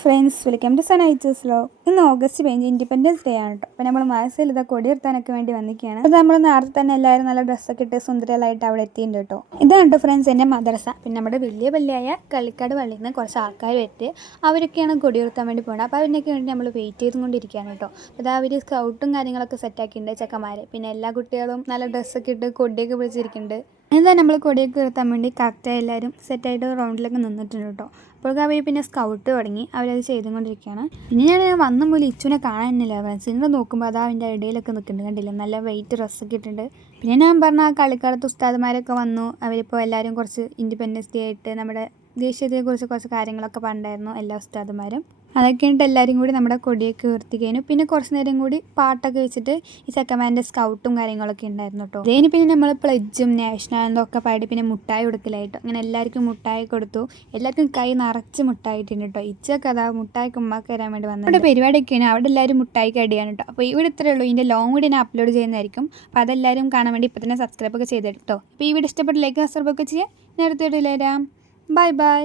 Friends, welcome to സനൈച്ചേഴ്സ് vlog. ഇന്ന് August 15 independence day ആണ് കേട്ടോ. അപ്പോൾ നമ്മൾ മാസയിൽ ഇതാ കൊടിയിരുത്താനൊക്കെ വേണ്ടി വന്നിരിക്കുകയാണ്. അത് നമ്മൾ നേരത്തെ തന്നെ എല്ലാവരും നല്ല ഡ്രസ്സൊക്കെ ഇട്ട് സുന്ദരികളായിട്ട് അവിടെ എത്തിയിട്ടുണ്ട് കേട്ടോ. ഇതാണ് കേട്ടോ ഫ്രണ്ട്സ് എൻ്റെ മദ്രസ. പിന്നെ നമ്മുടെ വലിയ പള്ളിയായ കള്ളിക്കാട് പള്ളിയിൽ നിന്ന് കുറച്ച് ആൾക്കാർ വെച്ച് അവരൊക്കെയാണ് കൊടിയിരുത്താൻ വേണ്ടി പോകുന്നത്. അപ്പോൾ അതിനൊക്കെ വേണ്ടി നമ്മൾ വെയിറ്റ് ചെയ്തുകൊണ്ടിരിക്കുകയാണ് കേട്ടോ. അപ്പോൾ അവർ സ്കൗട്ടും കാര്യങ്ങളൊക്കെ സെറ്റാക്കിയിട്ടുണ്ട് ചെക്കന്മാർ. പിന്നെ എല്ലാ കുട്ടികളും നല്ല ഡ്രസ്സൊക്കെ ഇട്ട് കൊടിയൊക്കെ പിടിച്ചിരിക്കുന്നുണ്ട്. എന്താ നമ്മൾ കൊടിയൊക്കെ ഉയർത്താൻ വേണ്ടി കറക്റ്റായി എല്ലാവരും സെറ്റായിട്ട് റൗണ്ടിലൊക്കെ നിന്നിട്ടുണ്ട് കേട്ടോ. അപ്പോൾ അവർ പിന്നെ സ്കൗട്ട് തുടങ്ങി അവരത് ചെയ്തുകൊണ്ടിരിക്കുകയാണ്. പിന്നെ ഞാൻ വന്ന മൂലം ഇച്ചുവിനെ കാണാനില്ല. ഫ്രണ്ട്സിനെ നോക്കുമ്പോൾ അത് അവൻ്റെ ഇടയിലൊക്കെ നിൽക്കുന്നുണ്ട്, കണ്ടില്ല, നല്ല വെയിറ്റ് ഡ്രസ്സൊക്കെ ഇട്ടിട്ടുണ്ട്. പിന്നെ ഞാൻ പറഞ്ഞ ആ കളിക്കാലത്ത് ഉസ്താദുമാരൊക്കെ വന്നു. അവരിപ്പോൾ എല്ലാവരും കുറച്ച് ഇൻഡിപെൻഡൻസ് ഡേ ആയിട്ട് നമ്മുടെ ദേശീയതയെക്കുറിച്ച് കുറച്ച് കാര്യങ്ങളൊക്കെ പറഞ്ഞിട്ടുണ്ടായിരുന്നു എല്ലാ ഉസ്താദുമാരും. അതൊക്കെ ആയിട്ട് എല്ലാവരും കൂടി നമ്മുടെ കൊടിയൊക്കെ ഉയർത്തി കഴിഞ്ഞു. പിന്നെ കുറച്ച് നേരം കൂടി പാട്ടൊക്കെ വെച്ചിട്ട് ഈ ചെക്കന്മാരുടെ സ്കൗട്ടും കാര്യങ്ങളൊക്കെ ഉണ്ടായിരുന്നു കേട്ടോ. ഇതിന് പിന്നെ നമ്മൾ പ്ലഡ്ജും നാഷണൽ ആൻഡും ഒക്കെ പാടി പിന്നെ മുട്ടായി കൊടുക്കലായിട്ടോ. അങ്ങനെ എല്ലാവർക്കും മുട്ടായി കൊടുത്തു. എല്ലാവർക്കും കൈ നിറച്ച് മുട്ടായിട്ടുണ്ട് കേട്ടോ. ഇച്ചൊക്കെ അതാ മുട്ടായിക്ക് ഉമ്മാക്ക് തരാൻ വേണ്ടി വന്നത്. അവിടെ പരിപാടിയൊക്കെയാണ്, അവിടെ എല്ലാവരും മുട്ടായിക്ക് അടിയാണ് കേട്ടോ. അപ്പോൾ ഇവിടെ ഇത്രയേ ഉള്ളൂ. ഇതിൻ്റെ ലോങ് വീഡിയോ ഞാൻ അപ്ലോഡ് ചെയ്യുന്നതായിരിക്കും. അപ്പോൾ അതെല്ലാവരും കാണാൻ വേണ്ടി ഇപ്പോൾ തന്നെ സബ്സ്ക്രൈബ് ഒക്കെ ചെയ്തെടുത്തോ. അപ്പോൾ ഈ വീഡിയോ ഇഷ്ടപ്പെട്ട ലൈക്ക് സബ്സ്ക്രൈബ് ഒക്കെ ചെയ്യാം. നേരത്തെ വരാം. Bye bye.